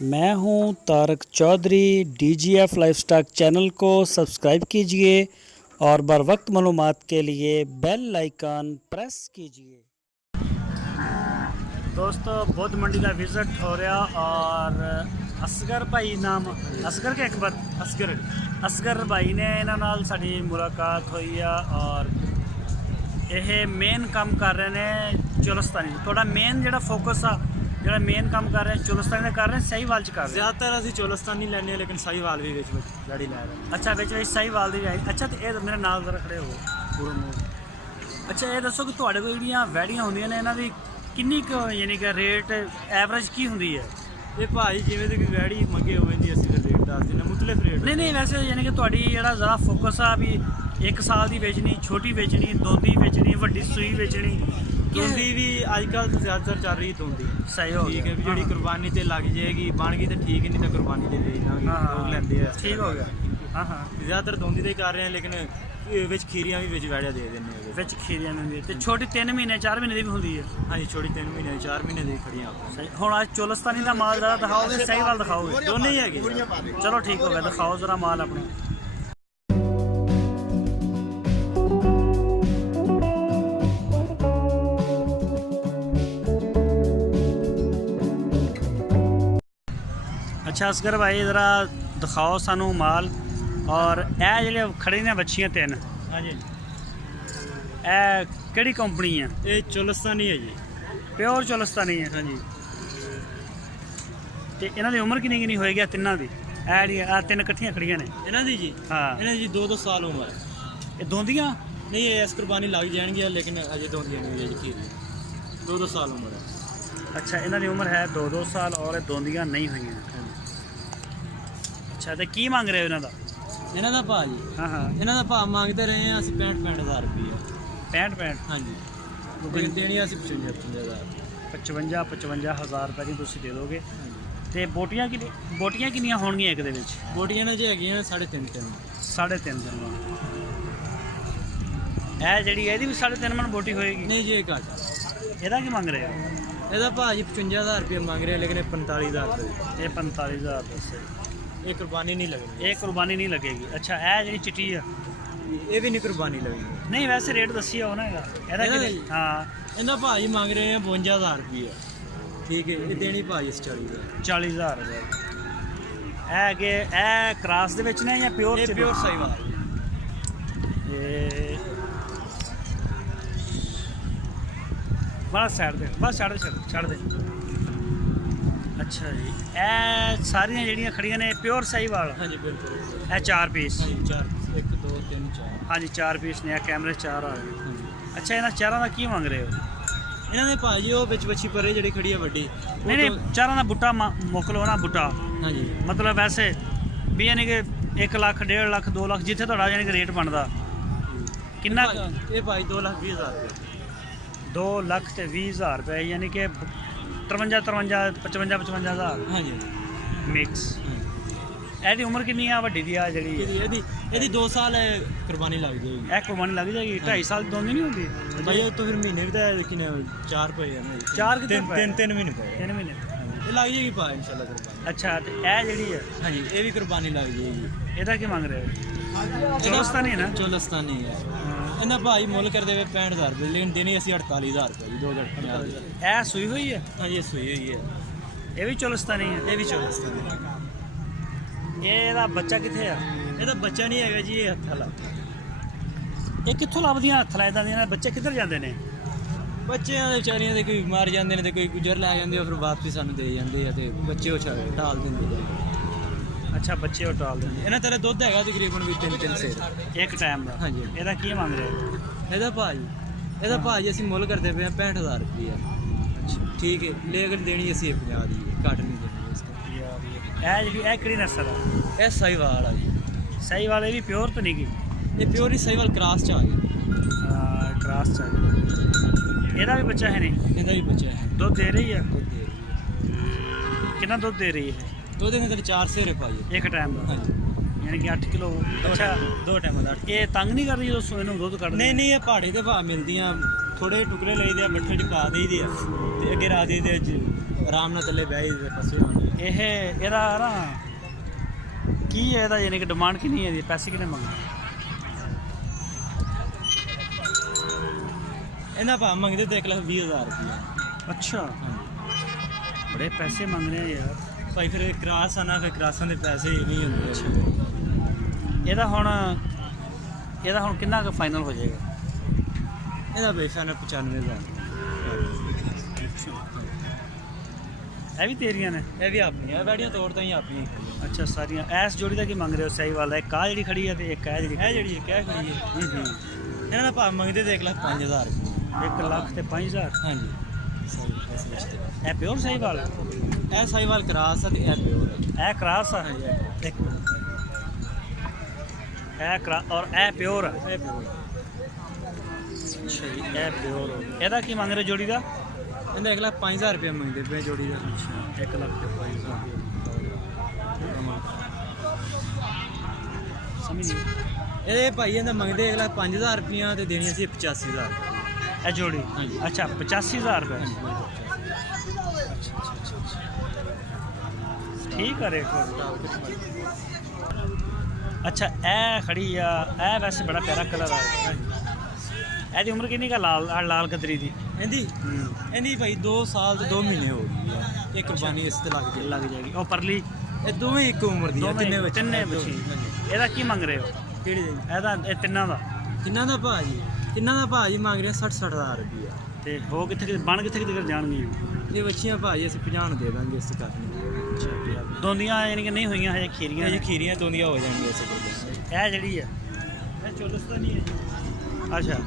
मैं हूं Tarak Chaudhary. DGF lifestyle channel को सब्सक्राइब कीजिए और बर वक्त मालूमात के लिए बेल आइकन प्रेस कीजिए। दोस्तों बुद्ध मंडी का विज़िट हो रहा और असगर भाई नाम असगर के अकबर असगर भाई ने इन्हां नाल साडी मुलाकात हुई है और यह मेन काम कर रहे हैं चोलस्तानी। थोड़ा मेन जो फोकस आ जो मेन काम कर रहे हैं चोलस्तानी कर रहे हैं सहीवाल च कर रहे हैं। ज़्यादातर असीं चोलस्तानी लैने लेकिन सहीवाल भी गाड़ी लै रहे हैं। अच्छा बिच सहीवाल दी आई। अच्छा तो ये मेरे नाल जरा खड़े हो पूरा मूव। अच्छा ये दसो कि तुहाडे कोल जिहड़ियां वैड़ियां होंदियां ने इन्हां दी किन्नी यानी कि रेट एवरेज की हुंदी है? ये भाई जिवें दी कोई वैड़ी मंगे होवे दी असीं फिर रेट दस दिंदे मुख्तलिफ रेट। नहीं वैसे यानी कि तुहाडी जेहड़ा ज़्यादा फोकस आ भी 1 साल दी बेचनी, छोटी बेचनी, दोंदी बेचनी, वड्डी सूई बेचनी। दोंदी भी अजकल तो ज़्यादातर चल रही दोंदी सही हो ठीक है भी जी कुर्बानी ते लग जाएगी बन गई तो ठीक है, नहीं तो कुर्बानी ते दे दांगे लोग लैंदे आ। ठीक हो गया। हाँ ज़्यादातर दोंदी ते कर रहे हैं लेकिन विच खीरियां भी विच वैड़ियां दे दिंदे हैं। विच खीरियां भी ते छोटी 3 महीने 4 महीने दी भी हुंदी है। हाँ जी छोटी 3 महीने 4 महीने दी खड़ियां। सही हुण आज चोलस्तानी दा माल ज़रा दिखाओगे सहीवाल दिखाओगे? दोनों ही है। चलो ठीक हो गया, दिखाओ ज़रा माल अपना। अच्छा असगर भाई ज़रा दिखाओ सानू माल। और ए जेह्ड़े खड़ी ने बच्चियां 3 हाँ जी ए केड़ी कंपनी है? ये चोलस्तानी है जी, प्योर चोलस्तानी है। हाँ जी। ते इन्हां दी उम्र किन्नी होएगी तिन्नां दी? ए जेह्ड़ियां 3 कट्ठियां खड़ियां ने इन्हां दी जी हाँ इन्हां दी 2-2 साल उम्र है। ये दोंदियां नहीं ये इस कुर्बानी लग जाएंगी लेकिन अजे दोंदियां नहीं है जी 2-2 साल उम्र है। अच्छा इन्हां दी उम्र है 2-2 साल और दोंदियां नहीं हुई। अच्छा तो की मांग रहे हो इन्हां दा? इन्हां दा भाव जी हाँ इन्हां दा भाव मंगते रहे हैं असं 65 हज़ार रुपये। 65 हाँ जी लेकिन देनी असं 55 हज़ार 55 हज़ार रुपये की तुसीं दे दोगे। तो बोटियां किन्नियां होणगियां एक दे विच? बोटियां ने जी हैगियां 3.5 3.5 दिन ए जेह्ड़ी एह्दी भी 3.5 मन बोटी होएगी? नहीं जी एक घट। एह्दा की मंग रहे हो? ਇਹਦਾ ਭਾਅ ਜੀ 55 हज़ार रुपये मांग रहे हैं लेकिन 45 हज़ार रुपये। ये 45 हज़ार दस्से ये कुर्बानी नहीं लगेगी। ये कुर्बानी नहीं लगेगी। अच्छा ए जेह्ड़ी चिट्टी है ये भी नहीं कुर्बानी लगेगी। नहीं वैसे रेट दस्सी हो ना ਇਹਦਾ हाँ ਇਹਦਾ ਭਾਅ ਜੀ ਮੰਗ ਰਹੇ हैं 52 हज़ार रुपये। ठीक है ये देनी भाਅ जी 40 हज़ार रुपये। ए अगे ए क्रास दे विच ने या प्योर? ये प्योर सहीवाल। ये बस साइड दे बस छड़ दे। अच्छा जी ए सारियां जेहड़ियां खड़ियां ने प्योर सहीवाल? हाँ जी बिल्कुल। ए 4 पीस? हाँ जी 4 1 2 3 4। हाँ जी 4 पीस ने कैमरे 4 आ गए। अच्छा इन्हां चारां दा की मंग रहे हो? ਇਹਨਾਂ ਦੇ ਭਾਜੀ ਉਹ ਵਿੱਚ ਵੱਛੀ ਪਰੇ ਜਿਹੜੀ ਖੜੀ ਹੈ ਵੱਡੀ नहीं चारां दा बुट्टा मोकलो ना बुट्टा। हाँ जी मतलब वैसे भी यानी कि 1 लाख 1.5 लाख 2 लाख जिथे थोड़ा यानी कि रेट बनता किन्ना? ਇਹ ਭਾਜੀ 2,20,000 रुपये। 2 लाख ते 20 हज़ार रुपये यानी कि 53 55 हज़ार हाँ जी मिक्स। ਇਹਦੀ ਉਮਰ ਕਿੰਨੀ ਆ ਵੱਡੀ ਦੀ ਆ ਜਿਹੜੀ? ਇਹਦੀ 2 ਸਾਲ ਕੁਰਬਾਨੀ ਲੱਗ ਜਾਏਗੀ। ਇਹ ਕੁਰਬਾਨੀ ਲੱਗ ਜਾਏਗੀ 2.5 ਸਾਲ ਦੀ ਦੋਂਦੀ ਨਹੀਂ ਹੁੰਦੀ ਭਾਈ ਇਹ ਤਾਂ ਫਿਰ ਮਹੀਨੇ ਵੀ ਤਾਂ ਲੇਕਿਨ 4 ਪਏ ਨੇ 4 ਕਿਤੇ 3 ਮਹੀਨੇ ਪਏ 3 ਮਹੀਨੇ ਇਹ ਲੱਗ ਜਾਏਗੀ ਭਾਈ ਇਨਸ਼ਾਅੱਲਾ ਕੁਰਬਾਨੀ। ਅੱਛਾ ਤੇ ਇਹ ਜਿਹੜੀ ਹੈ हाँ जी ये भी कुर्बानी लग जाएगी। ਇਹਦਾ ਕੀ ਮੰਗ ਰਹੇ ਹੋ? ਚੋਲਸਤਾਨੀ ਹੈ ਨਾ? चोलस्तानी है। ਇਹਦਾ ਭਾਈ ਮੁੱਲ ਕਰਦੇ ਵੇ 65,000 रुपये लेकिन देनी ਅਸੀਂ 48,000 रुपये जी 2,50,000। ਇਹ ਸੂਈ ਹੋਈ ਹੈ? हाँ जी सूई हुई है। ਇਹ ਵੀ ਚੋਲਸਤਾਨੀ ਹੈ? ये भी चोलस्तानी है। ਇਹਦਾ ਬੱਚਾ ਕਿੱਥੇ ਆ? ਇਹਦਾ ਬੱਚਾ ਨਹੀਂ ਹੈਗਾ ਜੀ ਇਹ ਹੱਥ ਵਾਲਾ। ਇਹ ਕਿੱਥੋਂ ਲੱਭਦੀਆਂ ਹੱਥ ਲਾਇਦਾਂ ਦੀਆਂ? ਬੱਚੇ ਕਿੱਧਰ ਜਾਂਦੇ ਨੇ? ਬੱਚਿਆਂ ਦੇ ਵਿਚਾਰੀਆਂ ਦੇ ਕੋਈ ਮਾਰ ਜਾਂਦੇ ਨੇ ਤੇ ਕੋਈ ਗੁਜ਼ਰ ਲੈ ਜਾਂਦੇ ਆ ਫਿਰ ਵਾਪਸੀ ਸਾਨੂੰ ਦੇ ਜਾਂਦੇ ਆ ਤੇ ਬੱਚੇ ਉਹ ਢਾਲ ਦਿੰਦੇ ਆ। ਅੱਛਾ ਬੱਚੇ ਉਹ ਟਾਲ ਦਿੰਦੇ ਇਹਨਾਂ ਤੇਰਾ ਦੁੱਧ ਹੈਗਾ ਤਕਰੀਬਨ ਵੀ 3 ਸੇਰ ਇੱਕ ਟਾਈਮ ਦਾ? ਹਾਂਜੀ। ਇਹਦਾ ਕੀ ਮੰਗ ਰਹੇ ਹੋ? ਇਹਦਾ ਭਾਜੀ ਅਸੀਂ ਮੁੱਲ ਕਰਦੇ ਪਏ 65,000 रुपये। ਅੱਛਾ ਠੀਕ ਹੈ ਲੇਕਿਨ ਦੇਣੀ ਅਸੀਂ 50 ਦੀ ਘੱਟ ਨਹੀਂ ਦੇਣੀ ਇਸ ਤੋਂ। ਇਹ ਜਿਹੜੀ ਇਹ ਕਿਹੜੀ ਨਸਲ ਆ? ਇਹ ਸਹੀਵਾਲ ਆ ਜੀ। ਸਹੀ ਵਾਲੇ ਵੀ ਪਿਓਰ ਤਾਂ ਨਹੀਂ ਗਈ? ਇਹ ਪਿਓਰ ਹੀ ਸਹੀਵਾਲ ਕ੍ਰਾਸ ਚ ਆ ਗਈ। ਕ੍ਰਾਸ ਚ ਆ ਗਈ। ਇਹਦਾ ਵੀ ਬੱਚਾ ਹੈ ਨਹੀਂ? ਇਹਦਾ ਵੀ ਬੱਚਾ ਹੈ ਦੁੱਧ ਦੇ ਰਹੀ ਹੈ? ਦੁੱਧ ਦੇ ਰਹੀ ਹੈ। ਕਿੰਨਾ ਦੁੱਧ ਦੇ ਰਹੀ ਹੈ? ਦੁੱਧ ਦੇ ਅੰਦਰ 4 ਸੇਰੇ ਭਾਜੀ ਇੱਕ ਟਾਈਮ ਦਾ? ਹਾਂਜੀ यानी कि 8 किलो। अच्छा 2 ਟਾਈਮ ਦਾ। ये तंग नहीं कर रही जो इन्हों दुध कट? ਨਹੀਂ ਨਹੀਂ ਇਹ ਪਹਾੜੇ ਦੇ ਭਾਅ ਮਿਲਦੀਆਂ ਥੋੜੇ ਟੁਕੜੇ ਲਈਦੇ ਆ ਬੱਠੇ ਚ ਪਾ ਦੇਈਦੇ ਆ ਤੇ ਅੱਗੇ ਰਾਤ ਦੇ ਆਰਾਮ ਨਾਲ ਥੱਲੇ ਬਹਿ ਜਾਂਦੇ ਪਸੇ ਇਹਦਾ ਨਾ ਕੀ ਹੈ ਇਹਦਾ, ਯਾਨੀ ਕਿ ਡਿਮਾਂਡ ਕਿੰਨੀ ਹੈ ਇਹਦੀ, ਪੈਸੇ ਕਿੰਨੇ ਮੰਗਦੇ? ਇਹਨਾਂ ਭਾਅ ਮੰਗਦੇ ਤੇ 1,20,000 ਰੁਪਇਆ। ਅੱਛਾ, ਬੜੇ ਪੈਸੇ ਮੰਗ ਰਹੇ ਆ ਯਾਰ। ਭਾਈ ਫਿਰ ਕਰਾਸ ਆਣਾ, ਫਿਰ ਕਰਾਸਾਂ ਦੇ ਪੈਸੇ ਨਹੀਂ ਹੁੰਦੇ। ਇਹਦਾ ਹੁਣ ਕਿੰਨਾ ਕੁ ਫਾਈਨਲ ਹੋ ਜਾਏਗਾ? ਇਹਦਾ ਭਾਈ ਫਾਈਨਲ 95,000। ਇਹ ਵੀ ਤੇਰੀਆਂ ਨੇ? ਇਹ ਵੀ ਆਪਣੀਆਂ ਬੈੜੀਆਂ ਤੋੜ ਤਾਂ ਹੀ ਆਪਣੀਆਂ। ਅੱਛਾ, ਸਾਰੀਆਂ। ਐਸ ਜੋੜੀ ਦਾ ਕੀ ਮੰਗ ਰਹੇ ਹੋ? ਸਹੀ ਵਾਲਾ ਇੱਕ ਆ ਜਿਹੜੀ ਖੜੀ ਹੈ ਤੇ ਇੱਕ ਇਹ ਜਿਹੜੀ ਇਹ ਜਿਹੜੀ ਕਹਿ ਖੜੀ ਹੈ, ਇਹਨਾਂ ਦਾ ਭਾਅ ਮੰਗਦੇ ਤੇ 1,05,000 ਰੁਪਏ। 1,05,000? ਹਾਂਜੀ ਸਹੀ। ਇਹ ਪਿਓਰ ਸਹੀ ਵਾਲਾ? ਇਹ ਸਾਈਵਾਲ ਕਰਾਸ ਆ ਤੇ ਇਹ ਪਿਓਰ ਹੈ। ਇਹ ਕਰਾਸ ਆ? ਹਾਂਜੀ ਇੱਕ ਮਿੰਟ, ਇਹ ਕਰਾ ਔਰ ਇਹ ਪਿਓਰ ਆ? ਇਹ ਪਿਓਰ। ਅੱਛਾ ਜੀ, ਇਹ ਪਿਓਰ। ਇਹਦਾ ਕੀ ਮੰਗ ਰਹੇ ਜੋੜੀ ਦਾ? ਇਹਦਾ 1,05,000 ਰੁਪਏ ਮੰਗਦੇ ਪਏ ਜੋੜੀ ਦਾ। 1,05,000 ਸਮਝ ਨਹੀਂ। ਇਹ ਭਾਈ ਇਹਦਾ ਮੰਗਦੇ 1,05,000 ਰੁਪਈਆ ਤੇ ਦੇਣੀ ਸੀ 85,000। ਇਹ ਜੋੜੀ? ਹਾਂਜੀ। ਅੱਛਾ, 85,000 ਰੁਪਏ। ਠੀਕ ਆ ਰੇਟ। ਅੱਛਾ, ਇਹ ਖੜੀ ਆ, ਇਹ ਵੈਸੇ ਬੜਾ ਪਿਆਰਾ ਕਲਰ ਆ। ਇਹਦੀ ਉਮਰ ਕਿੰਨੀ ਕਾ? ਲਾਲ ਕਦਰੀ ਦੀ? ਇਹਦੀ ਭਾਈ 2 ਸਾਲ ਤੇ 2 ਮਹੀਨੇ ਹੋ ਗਈ ਆ। ਇਹ ਕੁਰਬਾਨੀ ਇਸ ਤੇ ਲੱਗ ਜਾਏਗੀ। ਉਹ ਪਰਲੀ? ਇਹ ਦੋਵੇਂ ਇੱਕ ਉਮਰ ਦੀ ਆ, ਤਿੰਨੇ ਬੱਚੇ। ਇਹਦਾ ਕੀ ਮੰਗ ਰਹੇ ਹੋ? ਕਿਹੜੀ ਦੇ? ਇਹਦਾ, ਇਹ ਤਿੰਨਾਂ ਦਾ? ਕਿੰਨਾ ਦਾ ਭਾਅ ਜੀ? ਤਿੰਨਾਂ ਦਾ ਭਾਅ ਜੀ ਮੰਗ ਰਹੇ 60,000 ਰੁਪਈਆ। ਤੇ ਹੋ ਕਿੱਥੇ ਬਣ ਕਿੱਥੇ ਜਾਣਗੀਆਂ? ਇਹ ਬੱਚੀਆਂ ਭਾਅ ਜੀ ਅਸੀਂ 50 ਨੂੰ ਦੇ ਦਾਂਗੇ ਇਸ ਤੱਕ। ਦੋਂਦੀਆਂ ਯਾਨੀ ਕਿ ਨਹੀਂ ਹੋਈਆਂ ਹਜੇ, ਖੀਰੀਆਂ? ਇਹ ਖੀਰੀਆਂ ਦੋਂਦੀਆਂ ਹੋ ਜਾਣਗੀਆਂ ਇਸ ਕੋਲ। ਇਹ ਜਿਹੜੀ ਹੈ ਇਹ ਚੋਲਸਤਾਨੀ ਹੈ? ਅੱਛਾ,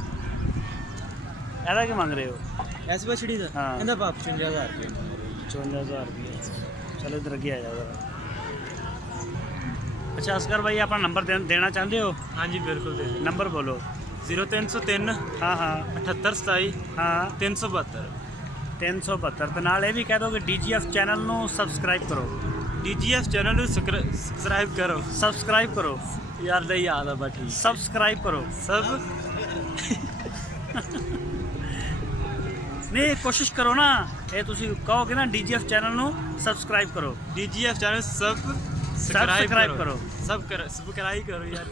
ਇਹਦਾ ਕੀ ਮੰਗ ਰਹੇ ਹੋ? ਐਸ ਬਛੜੀ ਦਾ? ਹਾਂ। ਇਹਦਾ ਭਾਅ 55,000 ਰੁਪਏ। 54,000 ਰੁਪਏ। ਚਲੋ ਇਧਰ ਅੱਗੇ ਆ ਜਾਓ ਜ਼ਰਾ। ਅੱਛਾ ਅਸਗਰ ਭਾਈ, ਆਪਣਾ ਨੰਬਰ ਦੇਣਾ ਚਾਹੁੰਦੇ ਹੋ? ਹਾਂਜੀ ਬਿਲਕੁਲ ਦੇ। ਨੰਬਰ ਬੋਲੋ। 0303 ਹਾਂ ਹਾਂ 7827 ਹਾਂ 372। 372। ਤੇ ਨਾਲ ਇਹ ਵੀ ਕਹਿ ਦਿਓ ਕਿ DGF ਚੈਨਲ ਨੂੰ ਸਬਸਕ੍ਰਾਈਬ ਕਰੋ। DGF ਚੈਨਲ ਨੂੰ ਸਬਸਕ੍ਰਾਈਬ ਕਰੋ। ਸਬਸਕ੍ਰਾਈਬ ਕਰੋ ਯਾਰ ਦਾ ਯਾਦ ਆ ਬਾਕੀ। ਸਬਸਕ੍ਰਾਈਬ ਕਰੋ ਸਭ। ਨਹੀਂ, ਕੋਸ਼ਿਸ਼ ਕਰੋ ਨਾ। ਇਹ ਤੁਸੀਂ ਕਹੋਗੇ ਨਾ DGF ਚੈਨਲ ਨੂੰ ਸਬਸਕ੍ਰਾਈਬ ਕਰੋ। DGF ਚੈਨਲ ਸਬਸਕ੍ਰਾਈਬ ਕਰੋ। ਸਬਸਕ੍ਰਾਈਬ ਕਰੋ ਯਾਰ।